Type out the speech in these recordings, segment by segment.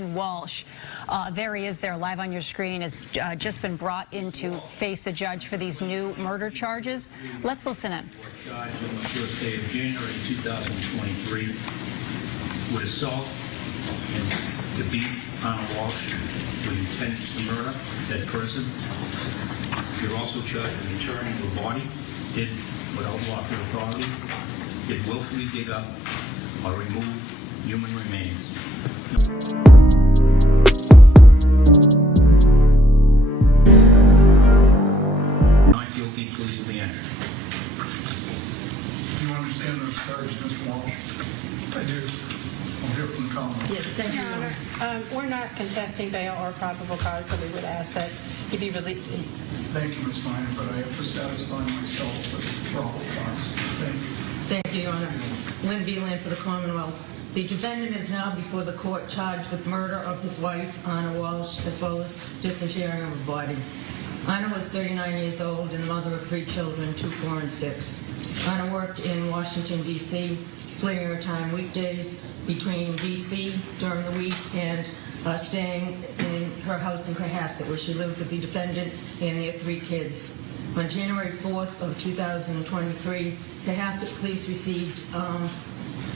Brian Walsh. There he is there live on your screen, has just been brought in to face a judge for these new murder charges. Let's listen in. Charged on the first day of January 2023 with assault and to beat Brian Walsh with intent to murder a dead person. You're also charged with returning the body hid without lawful authority, did willfully dig up or remove human remains. Not guilty, pleas will be entered. Do you understand those charges, Mr. Walsh? I do. I'll hear from the Commonwealth. Yes, thank you, Your Honor. We're not contesting bail or probable cause, so we would ask that he be released. Thank you, Ms. Minor, but I have to satisfy myself with probable cause. Thank you. Thank you, Your Honor. Lynn Beeland for the Commonwealth. The defendant is now before the court charged with murder of his wife, Anna Walsh, as well as disinterring of a body. Anna was 39 years old and the mother of 3 children, 2, 4, and 6. Anna worked in Washington, D.C., splitting her time weekdays between D.C. during the week and staying in her house in Cohasset, where she lived with the defendant and their 3 kids. On January 4th of 2023, Cohasset police received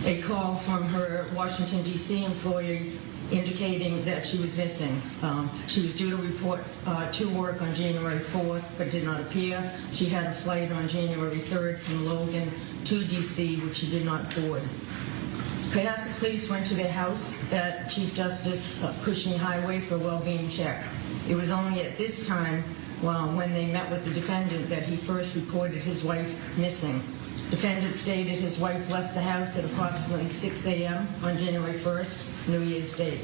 a call from her Washington, D.C. employee indicating that she was missing. She was due to report to work on January 4th, but did not appear. She had a flight on January 3rd from Logan to D.C., which she did not board. Cohasset police went to their house at Chief Justice Cushing Highway for a well-being check. It was only at this time, when they met with the defendant, that he first reported his wife missing. Defendant stated his wife left the house at approximately 6 a.m. on January 1st, New Year's Day.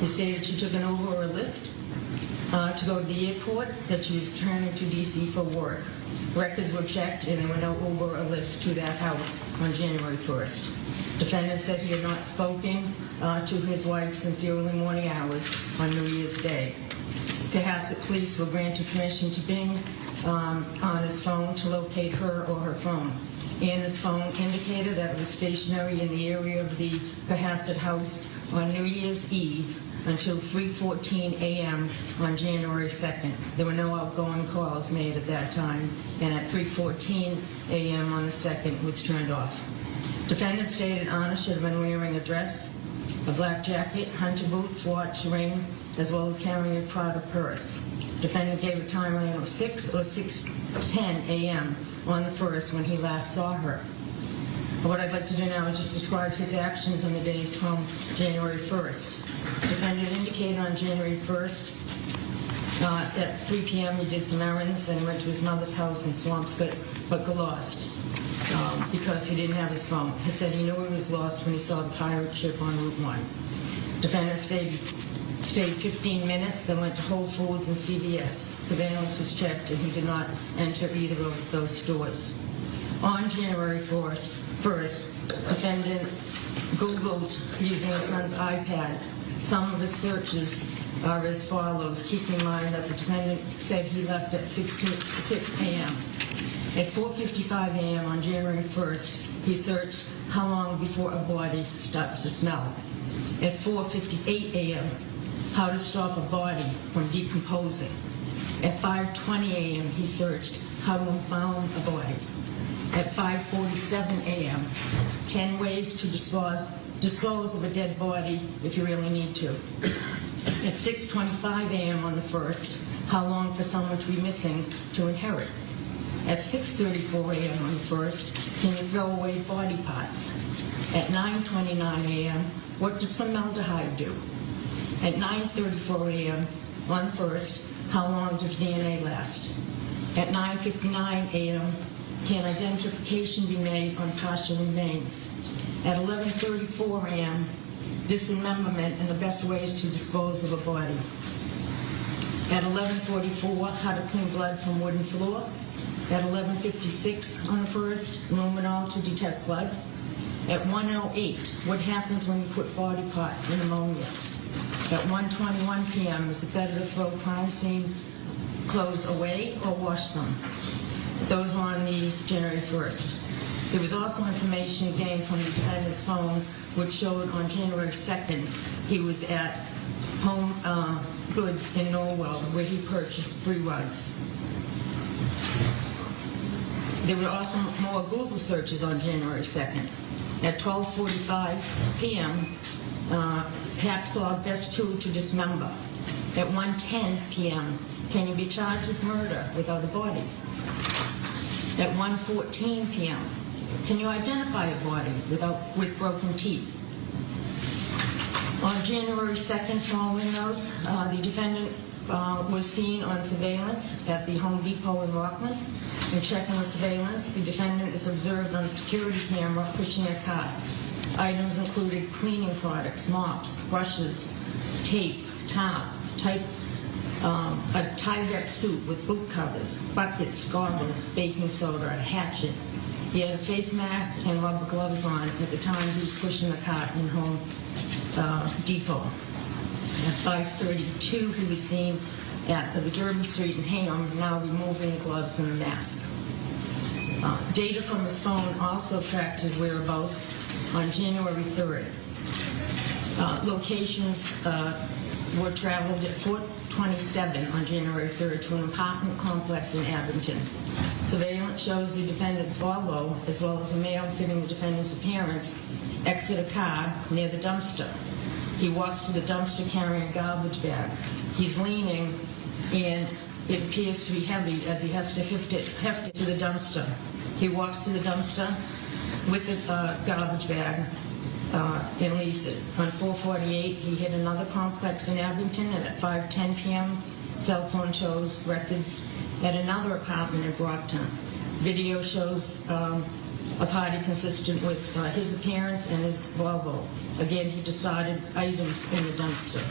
He stated she took an Uber or a Lyft to go to the airport, that she was returning to D.C. for work. Records were checked and there were no Uber or Lyfts to that house on January 1st. Defendant said he had not spoken to his wife since the early morning hours on New Year's Day. Cohasset police were granted permission to bing on his phone to locate her or her phone. Anna's phone indicated that it was stationary in the area of the Cohasset house on New Year's Eve until 3:14 a.m. on January 2nd. There were no outgoing calls made at that time, and at 3:14 a.m. on the 2nd was turned off. Defendant stated Anna should have been wearing a dress, a black jacket, hunter boots, watch, ring, as well as carrying a Prada purse. Defendant gave a timeline of 6 or 6:10 a.m. on the 1st when he last saw her. What I'd like to do now is just describe his actions on the days from January 1st. Defendant indicated on January 1st at 3 p.m. he did some errands, then he went to his mother's house in Swampscott, but got lost because he didn't have his phone. He said he knew he was lost when he saw the pirate ship on Route 1. Defendant stayed 15 minutes, then went to Whole Foods and CVS. Surveillance was checked and he did not enter either of those stores. On January 1st, defendant Googled using his son's iPad. Some of his searches are as follows. Keep in mind that the defendant said he left at 6 a.m. At 4:55 a.m. on January 1st, he searched how long before a body starts to smell. At 4:58 a.m., how to stop a body from decomposing. At 5:20 a.m., he searched how to embalm a body. At 5:47 a.m., 10 ways to dispose of a dead body if you really need to. At 6:25 a.m. on the 1st, how long for someone to be missing to inherit. At 6:34 a.m. on the 1st, can you throw away body parts? At 9:29 a.m., what does formaldehyde do? At 9:34 a.m. on the 1st, how long does DNA last? At 9:59 a.m., can identification be made on partial remains? At 11:34 a.m., dismemberment and the best ways to dispose of a body. At 11:44, how to clean blood from wooden floor. At 11:56 on the 1st, luminol to detect blood. At 1:08, what happens when you put body parts in ammonia? At 1:21 p.m., is it better to throw crime scene clothes away or wash them? Those were on the January 1st. There was also information gained from the defendant's phone which showed on January 2nd he was at Home Goods in Norwell, where he purchased 3 rugs. There were also more Google searches on January 2nd. At 12:45 p.m., Hacksaw best tool to dismember. At 1:10 p.m., can you be charged with murder without a body? At 1:14 p.m., can you identify a body with broken teeth? On January 2nd, following those, the defendant was seen on surveillance at the Home Depot in Rockland. In checking the surveillance, the defendant is observed on a security camera pushing a cart. Items included cleaning products, mops, brushes, tape, tarp, a tie-up suit with boot covers, buckets, goggles, baking soda, a hatchet. He had a face mask and rubber gloves on at the time he was pushing the cart in Home Depot. At 5:32, he was seen at the Derby Street in Hingham, now removing the gloves and the mask. Data from his phone also tracked his whereabouts on January 3rd. Locations were traveled at 4:27 on January 3rd to an apartment complex in Abington. Surveillance shows the defendant's Volvo, as well as a male fitting the defendant's appearance, exit a car near the dumpster. He walks to the dumpster carrying a garbage bag. He's leaning, and it appears to be heavy as he has to heft it to the dumpster. He walks to the dumpster with the garbage bag and leaves it. On 4:48, he hit another complex in Abington, and at 5:10 p.m., cell phone shows records at another apartment in Brockton. Video shows a party consistent with his appearance and his Volvo. Again, he discarded items in the dumpster.